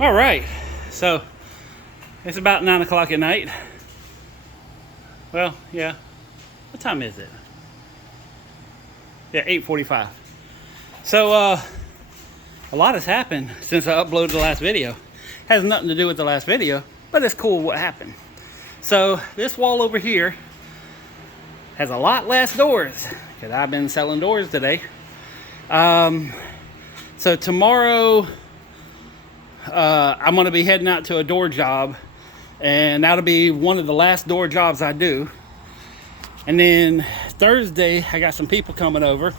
All right, so it's about 9 o'clock at night. Well, yeah. What time is it? Yeah, 8:45. So, a lot has happened since I uploaded the last video. Has nothing to do with the last video, but it's cool what happened. So, this wall over here has a lot less doors because I've been selling doors today. So tomorrow, I'm going to be heading out to a door job, and that'll be one of the last door jobs I do. And then Thursday, I got some people coming over,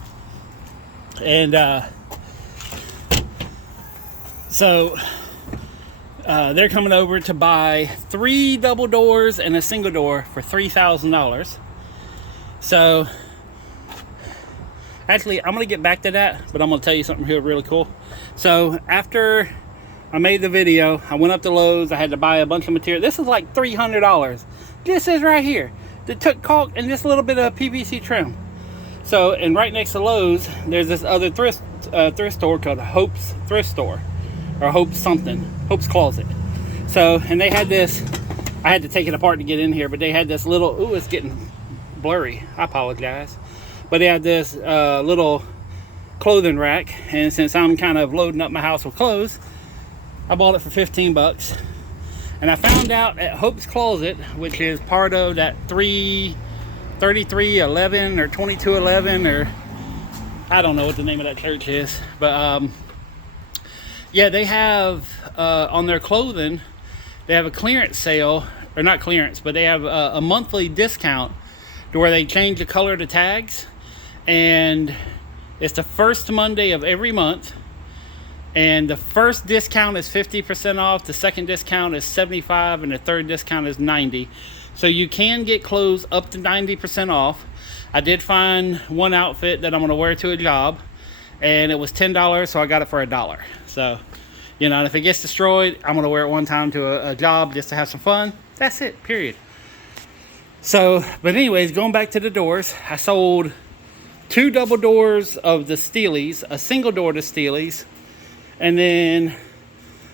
and so they're coming over to buy 3 double doors and a single door for $3,000. So actually, I'm going to get back to that, but I'm going to tell you something here really cool. So after I made the video, I went up to Lowe's. I had to buy a bunch of material. This is like $300. This is right here. They took caulk and just a little bit of PVC trim. So, and right next to Lowe's, there's this other thrift store called Hope's Thrift Store, or Hope's something, Hope's Closet. So, and they had this. I had to take it apart to get in here, but they had this little. Ooh, it's getting blurry. I apologize. But they had this little clothing rack, and since I'm kind of loading up my house with clothes, I bought it for 15 bucks. And I found out at Hope's Closet, which is part of that 3311 or 2211, or I don't know what the name of that church is, but yeah, they have on their clothing, they have a clearance sale, or not clearance, but they have a monthly discount to where they change the color of the tags, and it's the first Monday of every month. And the first discount is 50% off, the second discount is 75%, and the third discount is 90%. So you can get clothes up to 90% off. I did find one outfit that I'm going to wear to a job, and it was $10, so I got it for $1. So, you know, if it gets destroyed, I'm going to wear it one time to a job just to have some fun. That's it, period. So, but anyways, going back to the doors, I sold 2 double doors of the Steelies, a single door to Steelies. And then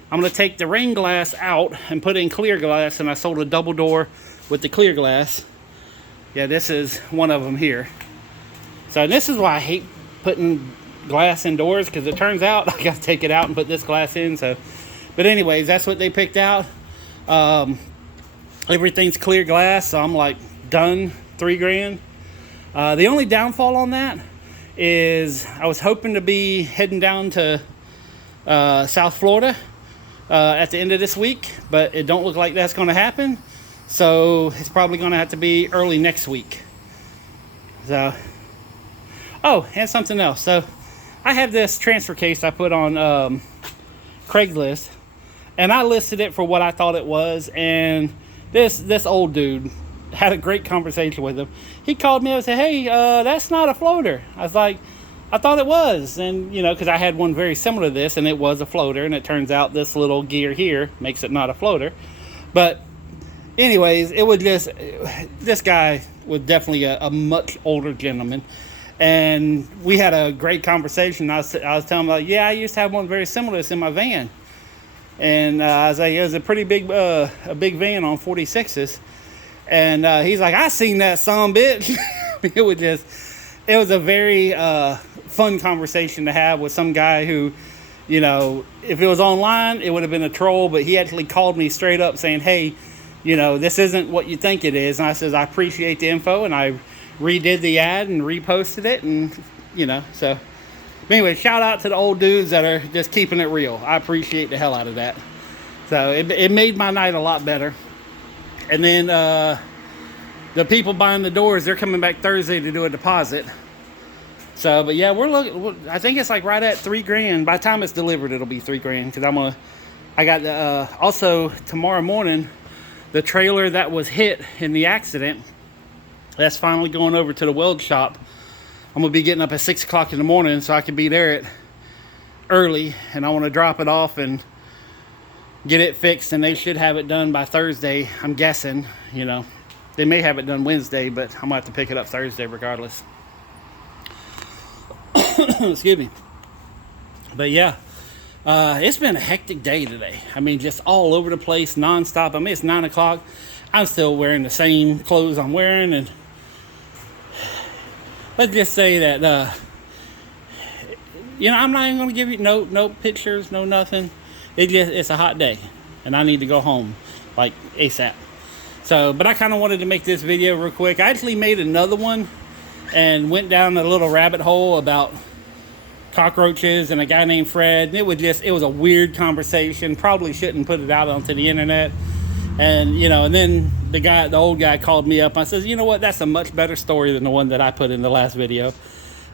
I'm going to take the rain glass out and put in clear glass. And I sold a double door with the clear glass. Yeah, this is one of them here. So this is why I hate putting glass indoors, because it turns out I got to take it out and put this glass in. So, but anyways, that's what they picked out. Everything's clear glass. So I'm like, done, $3,000. The only downfall on that is I was hoping to be heading down to South Florida at the end of this week, but it don't look like that's going to happen. So it's probably going to have to be early next week. So, oh, and something else. So I have this transfer case I put on Craigslist, and I listed it for what I thought it was. And this old dude, had a great conversation with him. He called me up and said, "Hey, that's not a floater." I was like, I thought it was. And, you know, because I had one very similar to this, and it was a floater. And it turns out this little gear here makes it not a floater. But anyways, it was just, this guy was definitely a much older gentleman. And we had a great conversation. I was telling him, like, yeah, I used to have one very similar to this in my van. And I was like, it was a pretty big, a big van on 46s. And he's like, I seen that son bitch. It was a very fun conversation to have with some guy who, you know, if it was online, it would have been a troll, but he actually called me straight up saying, hey, you know, this isn't what you think it is. And I says, I appreciate the info, and I redid the ad and reposted it, and, you know, so. Anyway, shout out to the old dudes that are just keeping it real. I appreciate the hell out of that. So it made my night a lot better. And then the people buying the doors, they're coming back Thursday to do a deposit. So, but yeah, we're looking. I think it's like right at $3,000. By the time it's delivered, it'll be $3,000. Because I got also tomorrow morning, the trailer that was hit in the accident, that's finally going over to the weld shop. I'm gonna be getting up at 6 o'clock in the morning so I can be there early, and I want to drop it off and get it fixed, and they should have it done by Thursday, I'm guessing. You know, they may have it done Wednesday, but I'm gonna have to pick it up Thursday regardless. Excuse me. But yeah, It's been a hectic day today. I mean, just all over the place, nonstop. I mean, it's 9 o'clock. I'm still wearing the same clothes I'm wearing, and let's just say that, I'm not even going to give you no pictures, no nothing. It's a hot day, and I need to go home, like ASAP. So, but I kind of wanted to make this video real quick. I actually made another one and went down a little rabbit hole about cockroaches and a guy named Fred. And it was a weird conversation. Probably shouldn't put it out onto the internet. And, and then the old guy called me up. I says, you know what? That's a much better story than the one that I put in the last video.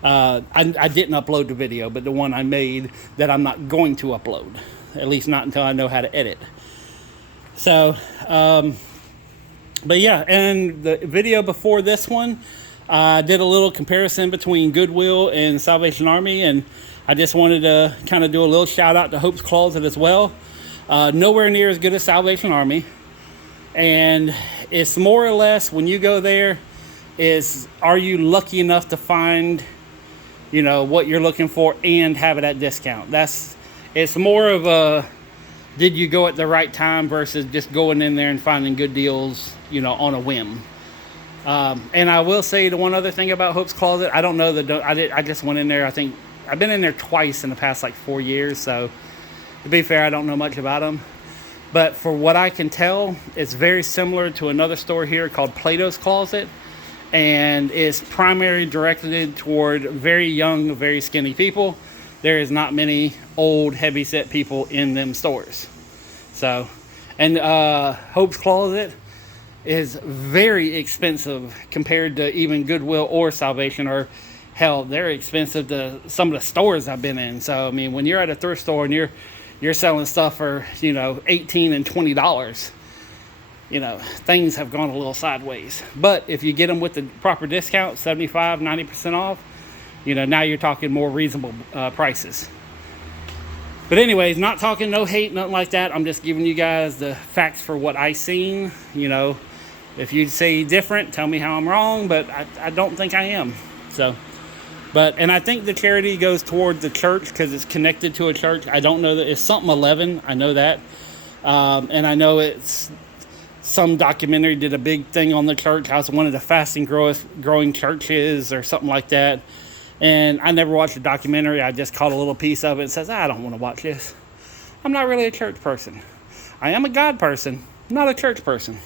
I didn't upload the video, but the one I made that I'm not going to upload, at least not until I know how to edit. So, but yeah, and the video before this one, I did a little comparison between Goodwill and Salvation Army, and I just wanted to kind of do a little shout out to Hope's Closet as well. Nowhere near as good as Salvation Army, and it's more or less, when you go there, are you lucky enough to find what you're looking for and have it at discount? It's more of a, did you go at the right time versus just going in there and finding good deals, on a whim. And I will say the one other thing about Hope's Closet, I don't know I just went in there. I think I've been in there twice in the past 4 years. So to be fair, I don't know much about them, but for what I can tell, it's very similar to another store here called Plato's Closet, and is primarily directed toward very young, very skinny people. There is not many old, heavy-set people in them stores. So, and Hope's Closet is very expensive compared to even Goodwill or Salvation, or hell, they're expensive to some of the stores I've been in. So, I mean, when you're at a thrift store and you're selling stuff for, $18 and $20, things have gone a little sideways. But if you get them with the proper discount, 75, 90% off, now you're talking more reasonable prices. But anyways, not talking no hate, nothing like that. I'm just giving you guys the facts for what I seen. If you say different, tell me how I'm wrong, but I don't think I am. So, and I think the charity goes toward the church because it's connected to a church. I don't know that it's something 11. I know that. And I know it's some documentary did a big thing on the church. I was one of the fastest growing churches or something like that. And I never watched the documentary. I just caught a little piece of it and says, I don't want to watch this. I'm not really a church person. I am a God person, not a church person.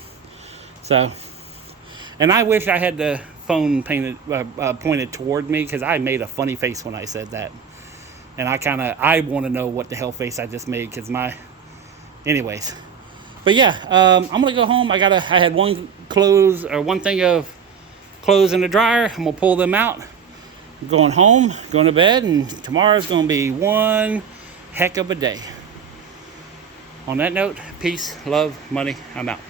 So, and I wish I had the phone pointed toward me, because I made a funny face when I said that. And I want to know what the hell face I just made, because anyways. But yeah, I'm going to go home. I had one thing of clothes in the dryer. I'm going to pull them out. I'm going home, going to bed, and tomorrow's going to be one heck of a day. On that note, peace, love, money. I'm out.